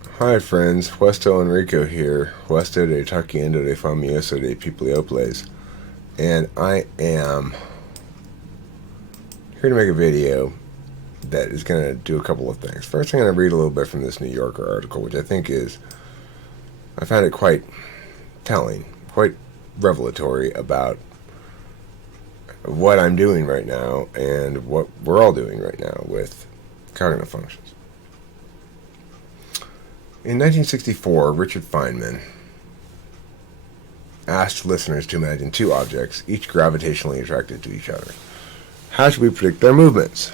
Hi friends, Westo Enrico here, Westo de Taquiendo de Famoso de Piplioples, and I am here to make a video that is going to do a couple of things. First, I'm going to read a little bit from this New Yorker article, which I found it quite telling, quite revelatory about what I'm doing right now and what we're all doing right now with cognitive functions. In 1964, Richard Feynman asked listeners to imagine two objects, each gravitationally attracted to each other. How should we predict their movements?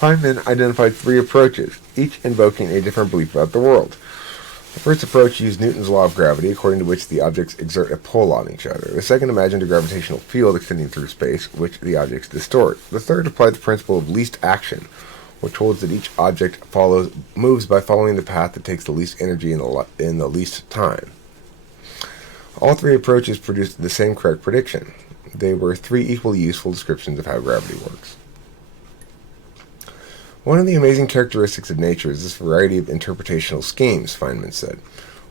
Feynman identified three approaches, each invoking a different belief about the world. The first approach used Newton's law of gravity, according to which the objects exert a pull on each other. The second imagined a gravitational field extending through space, which the objects distort. The third applied the principle of least action, which holds that each object moves by following the path that takes the least energy in the least time. All three approaches produced the same correct prediction. They were three equally useful descriptions of how gravity works. One of the amazing characteristics of nature is this variety of interpretational schemes, Feynman said.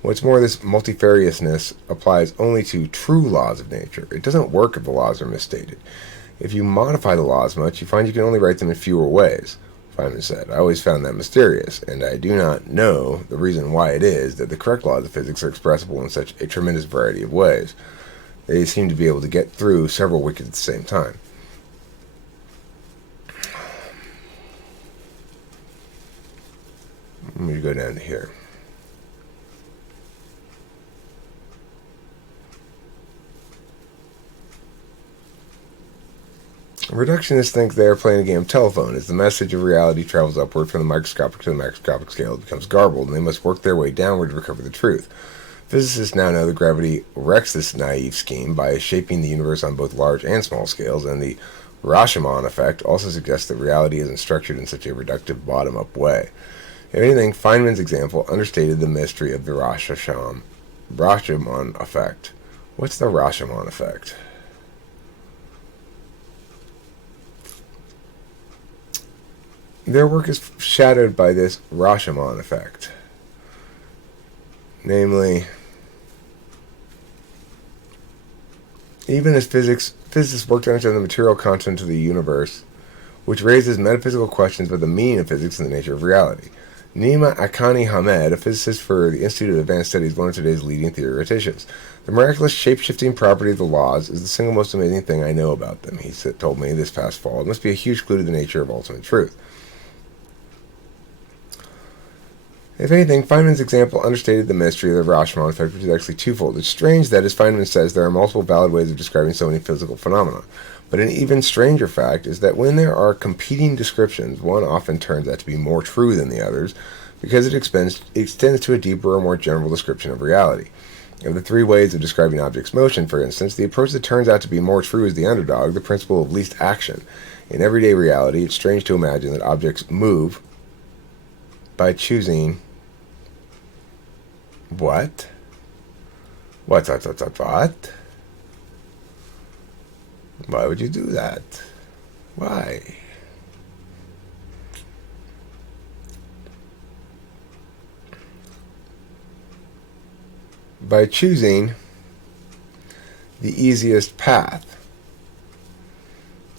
What's more, this multifariousness applies only to true laws of nature. It doesn't work if the laws are misstated. If you modify the laws much, you find you can only write them in fewer ways, Feynman said. I always found that mysterious, and I do not know the reason why it is that the correct laws of physics are expressible in such a tremendous variety of ways. They seem to be able to get through several wickets at the same time. Let me go down to here. Reductionists think they are playing a game of telephone. As the message of reality travels upward from the microscopic to the macroscopic scale, it becomes garbled, and they must work their way downward to recover the truth. Physicists now know that gravity wrecks this naive scheme by shaping the universe on both large and small scales, and the Rashomon effect also suggests that reality isn't structured in such a reductive bottom-up way. If anything, Feynman's example understated the mystery of the Rashomon effect. What's the Rashomon effect? Their work is shadowed by this Rashomon effect. Namely, even as physicists work to understand the material content of the universe, which raises metaphysical questions about the meaning of physics and the nature of reality. Nima Akani Hamed, a physicist for the Institute of Advanced Studies, one of today's leading theoreticians. The miraculous shape-shifting property of the laws is the single most amazing thing I know about them, he told me this past fall. It must be a huge clue to the nature of ultimate truth. If anything, Feynman's example understated the mystery of the Rashomon effect, which is actually twofold. It's strange that, as Feynman says, there are multiple valid ways of describing so many physical phenomena. But an even stranger fact is that when there are competing descriptions, one often turns out to be more true than the others, because it extends to a deeper or more general description of reality. Of the three ways of describing objects' motion, for instance, the approach that turns out to be more true is the underdog, the principle of least action. In everyday reality, it's strange to imagine that objects move by choosing... What? What? Why would you do that? Why? By choosing the easiest path.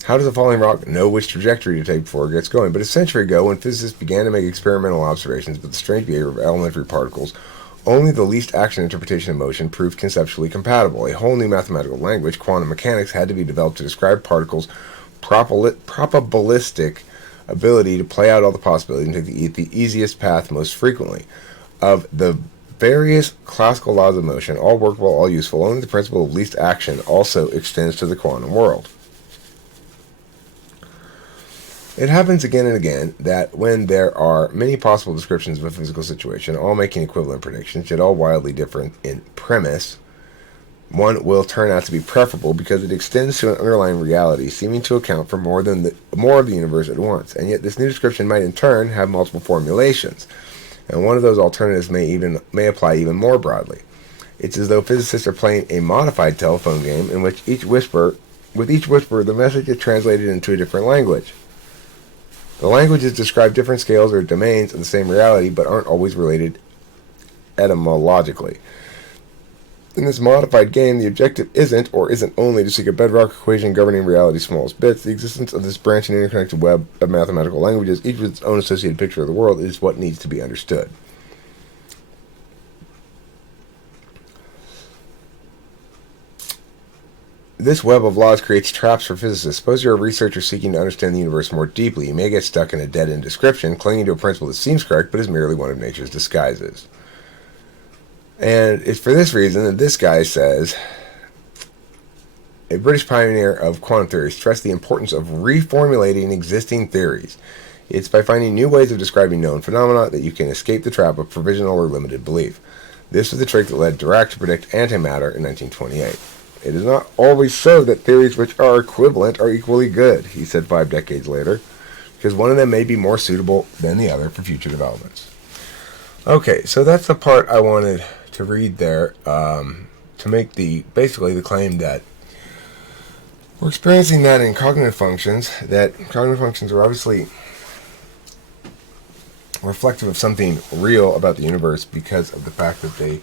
How does a falling rock know which trajectory to take before it gets going? But a century ago, when physicists began to make experimental observations about the strange behavior of elementary particles, only the least action interpretation of motion proved conceptually compatible. A whole new mathematical language, quantum mechanics, had to be developed to describe particles' probabilistic ability to play out all the possibilities and take the easiest path most frequently. Of the various classical laws of motion, all workable, all useful, only the principle of least action also extends to the quantum world. It happens again and again that when there are many possible descriptions of a physical situation, all making equivalent predictions, yet all wildly different in premise, one will turn out to be preferable because it extends to an underlying reality, seeming to account for more of the universe at once. And yet this new description might in turn have multiple formulations, and one of those alternatives may apply even more broadly. It's as though physicists are playing a modified telephone game in which with each whisper the message is translated into a different language. The languages describe different scales or domains of the same reality, but aren't always related etymologically. In this modified game, the objective isn't, or isn't only, to seek a bedrock equation governing reality's smallest bits. The existence of this branching interconnected web of mathematical languages, each with its own associated picture of the world, is what needs to be understood. This web of laws creates traps for physicists. Suppose you're a researcher seeking to understand the universe more deeply. You may get stuck in a dead-end description, clinging to a principle that seems correct, but is merely one of nature's disguises. And it's for this reason that this guy says, a British pioneer of quantum theory stressed the importance of reformulating existing theories. It's by finding new ways of describing known phenomena that you can escape the trap of provisional or limited belief. This was the trick that led Dirac to predict antimatter in 1928. It is not always so that theories which are equivalent are equally good, he said 5 decades later, because one of them may be more suitable than the other for future developments. Okay, so that's the part I wanted to read there, to make basically the claim that we're experiencing that in cognitive functions, that cognitive functions are obviously reflective of something real about the universe because of the fact that they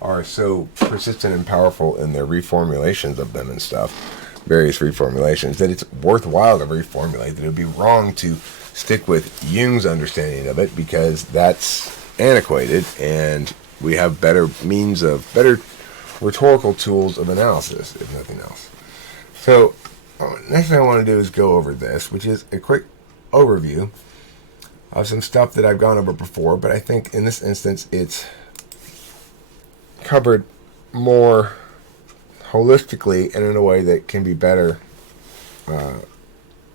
are so persistent and powerful in their reformulations of them and stuff, various reformulations, that it's worthwhile to reformulate, that it would be wrong to stick with Jung's understanding of it because that's antiquated and we have better rhetorical tools of analysis, if nothing else. So, next thing I want to do is go over this, which is a quick overview of some stuff that I've gone over before, but I think in this instance it's covered more holistically and in a way that can be better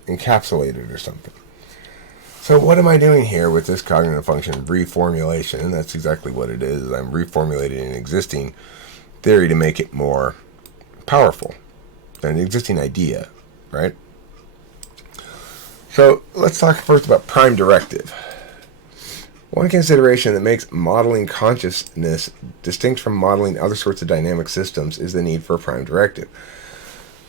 encapsulated or something. So what am I doing here with this cognitive function reformulation? And that's exactly what it is. I'm reformulating an existing theory to make it more powerful than an existing idea, right? So let's talk first about prime directive. One consideration that makes modeling consciousness distinct from modeling other sorts of dynamic systems is the need for a prime directive.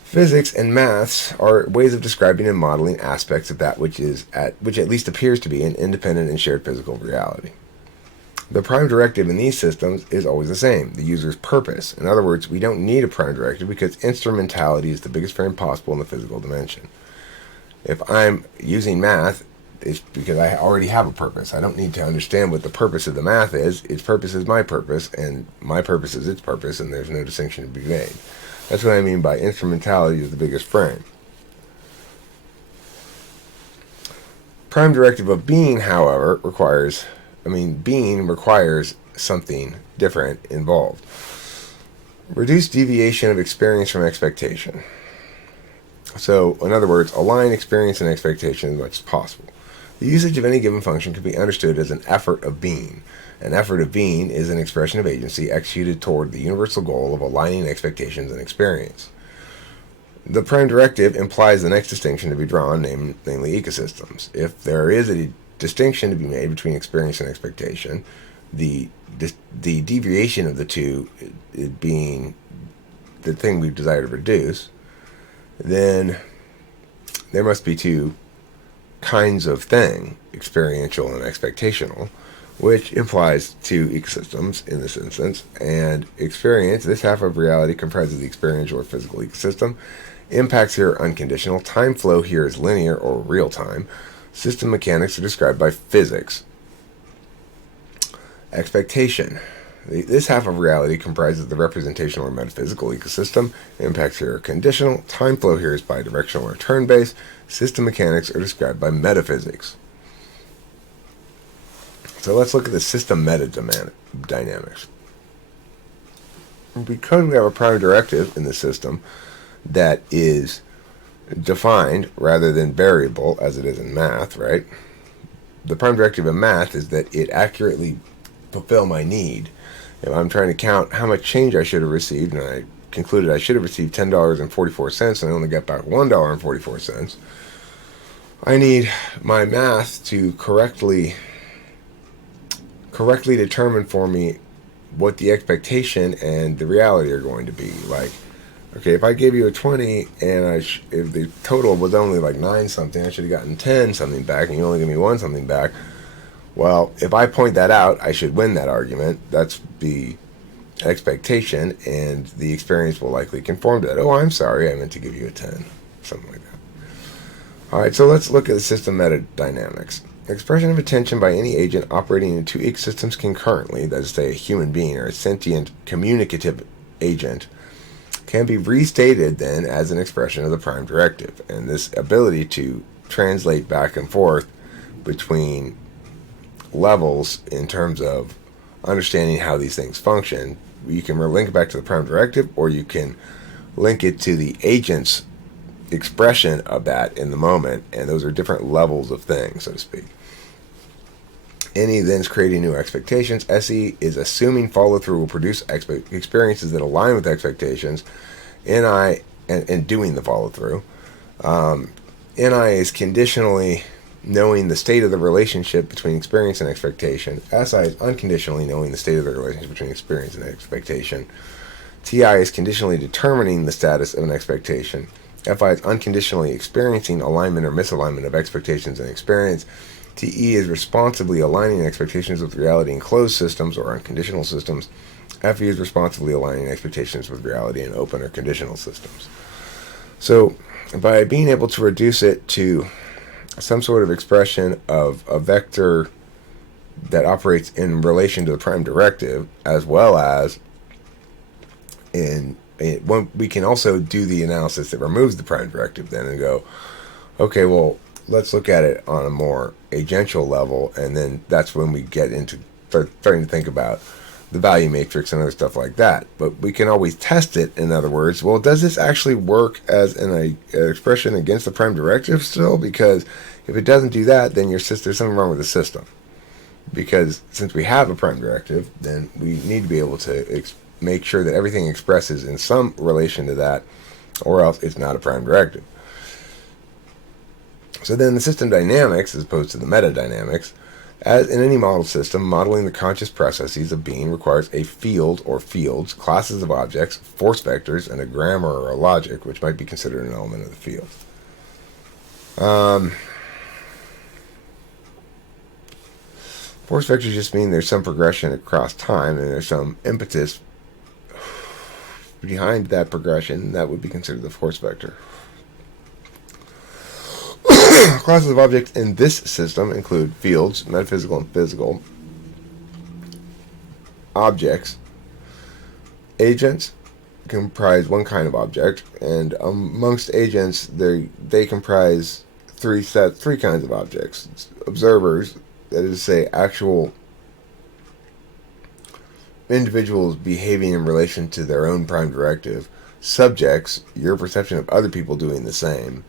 Physics and maths are ways of describing and modeling aspects of that which at least appears to be an independent and shared physical reality. The prime directive in these systems is always the same, the user's purpose. In other words, we don't need a prime directive because instrumentality is the biggest frame possible in the physical dimension. If I'm using math, it's because I already have a purpose. I don't need to understand what the purpose of the math is. Its purpose is my purpose, and my purpose is its purpose, and there's no distinction to be made. That's what I mean by instrumentality is the biggest frame. Prime directive of being, however, requires something different involved. Reduced deviation of experience from expectation. So, in other words, align experience and expectation as much as possible. The usage of any given function can be understood as an effort of being. An effort of being is an expression of agency executed toward the universal goal of aligning expectations and experience. The prime directive implies the next distinction to be drawn, namely ecosystems. If there is a distinction to be made between experience and expectation, the deviation of the two being the thing we desire to reduce, then there must be two kinds of thing, experiential and expectational, which implies two ecosystems in this instance. And experience, this half of reality comprises the experiential or physical ecosystem. Impacts here are unconditional. Time flow here is linear or real time. System mechanics are described by physics. Expectation. This half of reality comprises the representational or metaphysical ecosystem. Impacts here are conditional. Time flow here is bidirectional or turn-based. System mechanics are described by metaphysics. So let's look at the system meta-dynamics. Because we have a prime directive in the system that is defined rather than variable as it is in math, right? The prime directive in math is that it accurately fulfill my need. If I'm trying to count how much change I should have received, and I concluded I should have received $10.44 and I only got back $1.44, I need my math to correctly determine for me what the expectation and the reality are going to be. Like, Okay, if I gave you a 20 and if the total was only like 9 something, I should have gotten 10 something back, and you only give me 1 something back. Well, if I point that out, I should win that argument. That's the expectation, and the experience will likely conform to that. Oh, I'm sorry, I meant to give you a 10. Something like that. Alright, so let's look at the system metadynamics. Expression of attention by any agent operating in two ecosystems concurrently, that is to say a human being or a sentient communicative agent, can be restated then as an expression of the prime directive. And this ability to translate back and forth between levels in terms of understanding how these things function, you can link it back to the prime directive, or you can link it to the agent's expression of that in the moment, and those are different levels of things, so to speak. NE then is creating new expectations. SE is assuming follow-through will produce experiences that align with expectations. NI and doing the follow-through. NI is conditionally knowing the state of the relationship between experience and expectation. SI is unconditionally knowing the state of the relationship between experience and expectation. TI is conditionally determining the status of an expectation. FI is unconditionally experiencing alignment or misalignment of expectations and experience. TE is responsibly aligning expectations with reality in closed systems or unconditional systems. FE is responsibly aligning expectations with reality in open or conditional systems. So, by being able to reduce it to some sort of expression of a vector that operates in relation to the prime directive, as well as we can also do the analysis that removes the prime directive then and go, okay, well, let's look at it on a more agential level, and then that's when we get into starting to think about the value matrix and other stuff like that. But we can always test it, in other words. Well, does this actually work as an expression against the prime directive still? Because if it doesn't do that, then there's something wrong with the system. Because since we have a prime directive, then we need to be able to make sure that everything expresses in some relation to that, or else it's not a prime directive. So then the system dynamics, as opposed to the metadynamics, as in any model system, modeling the conscious processes of being requires a field or fields, classes of objects, force vectors, and a grammar or a logic, which might be considered an element of the field. Force vectors just mean there's some progression across time, and there's some impetus behind that progression. That would be considered the force vector. Classes of objects in this system include fields, metaphysical and physical, objects. Agents comprise one kind of object, and amongst agents, they comprise three kinds of objects. It's observers, that is to say, actual individuals behaving in relation to their own prime directive. Subjects, your perception of other people doing the same.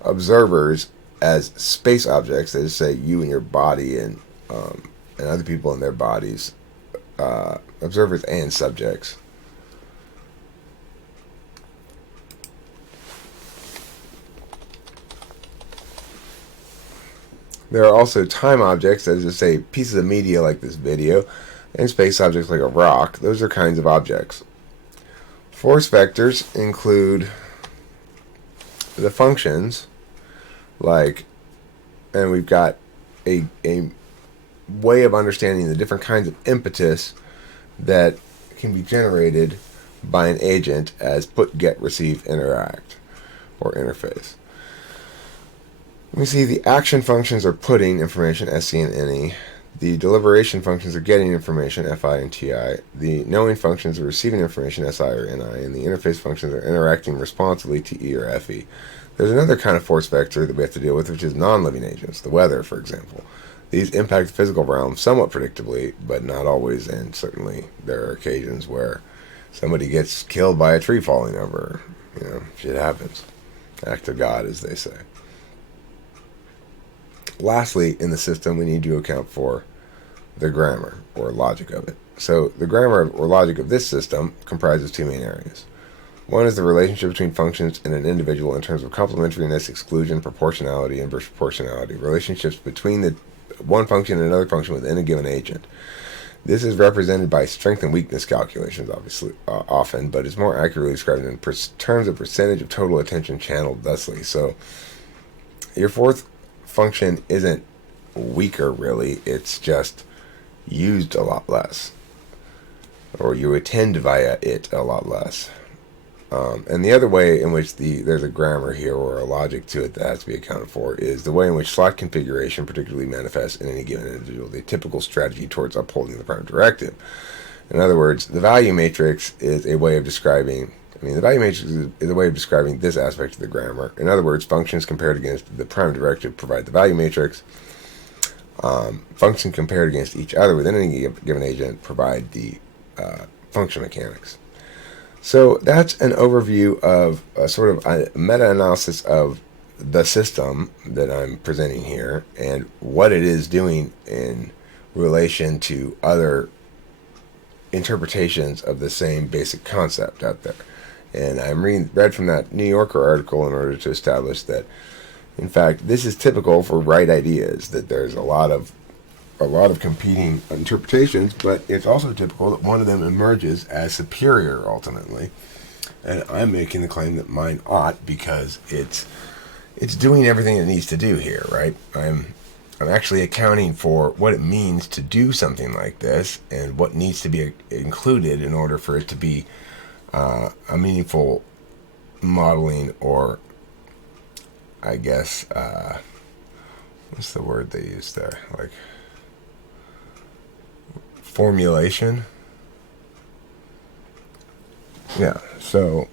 Observers as space objects, that is to say, you and your body and other people and their bodies. Observers and subjects. There are also time objects, that is to say, pieces of media like this video, and space objects like a rock. Those are kinds of objects. Force vectors include the functions, and we've got a way of understanding the different kinds of impetus that can be generated by an agent as put, get, receive, interact, or interface. We see the action functions are putting information, SC and NE. The deliberation functions are getting information, FI and TI. The knowing functions are receiving information, SI or NI. And the interface functions are interacting responsibly, TE or FE. There's another kind of force vector that we have to deal with, which is non-living agents, the weather, for example. These impact the physical realm somewhat predictably, but not always, and certainly there are occasions where somebody gets killed by a tree falling over. Shit happens. Act of God, as they say. Lastly, in the system, we need to account for the grammar or logic of it. So the grammar or logic of this system comprises two main areas. One is the relationship between functions in an individual in terms of complementariness, exclusion, proportionality, inverse proportionality. Relationships between the one function and another function within a given agent. This is represented by strength and weakness calculations, obviously, often, but is more accurately described in terms of percentage of total attention channeled thusly. So your fourth function isn't weaker, really. It's just used a lot less, or you attend via it a lot less. And the other way in which there's a grammar here or a logic to it that has to be accounted for is the way in which slot configuration particularly manifests in any given individual, the typical strategy towards upholding the prime directive. In other words, the value matrix is a way of describing, the value matrix is a way of describing this aspect of the grammar. In other words, functions compared against the prime directive provide the value matrix. Functions compared against each other within any given agent provide the function mechanics. So that's an overview of a sort of a meta-analysis of the system that I'm presenting here and what it is doing in relation to other interpretations of the same basic concept out there. And I'm read from that New Yorker article in order to establish that, in fact, this is typical for right ideas, that there's a lot of competing interpretations, but it's also typical that one of them emerges as superior ultimately. And I'm making the claim that mine ought, because it's doing everything it needs to do here, right? I'm actually accounting for what it means to do something like this and what needs to be included in order for it to be a meaningful modeling, or I guess what's the word they use there? Like formulation. Yeah, so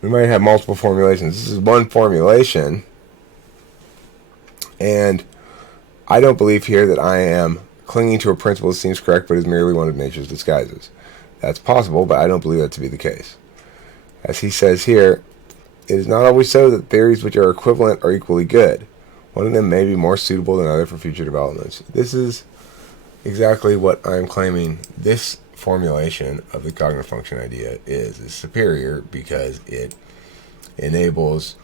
we might have multiple formulations. This is one formulation, and I don't believe here that I am clinging to a principle that seems correct but is merely one of nature's disguises. That's possible, but I don't believe that to be the case. As he says here, it is not always so that theories which are equivalent are equally good. One of them may be more suitable than other for future developments. This is exactly what I'm claiming this formulation of the cognitive function idea is superior, because it enables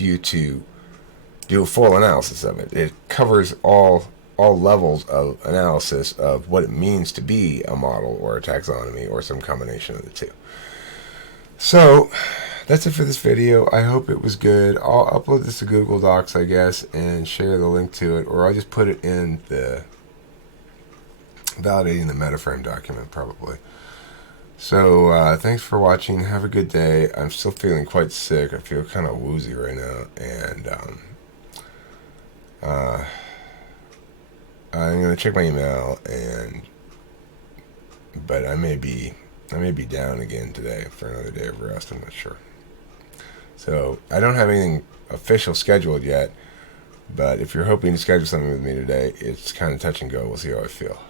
you to do a full analysis of it. It covers all levels of analysis of what it means to be a model or a taxonomy or some combination of the two. So that's it for this video. I hope it was good. I'll upload this to Google Docs, I guess, and share the link to it, or I'll just put it in the validating the metaframe document probably. So thanks for watching. Have a good day. I'm still feeling quite sick. I feel kind of woozy right now, and I'm gonna check my email, but I may be down again today for another day of rest. I'm not sure. So I don't have anything official scheduled yet, but if you're hoping to schedule something with me today, it's kind of touch and go. We'll see how I feel.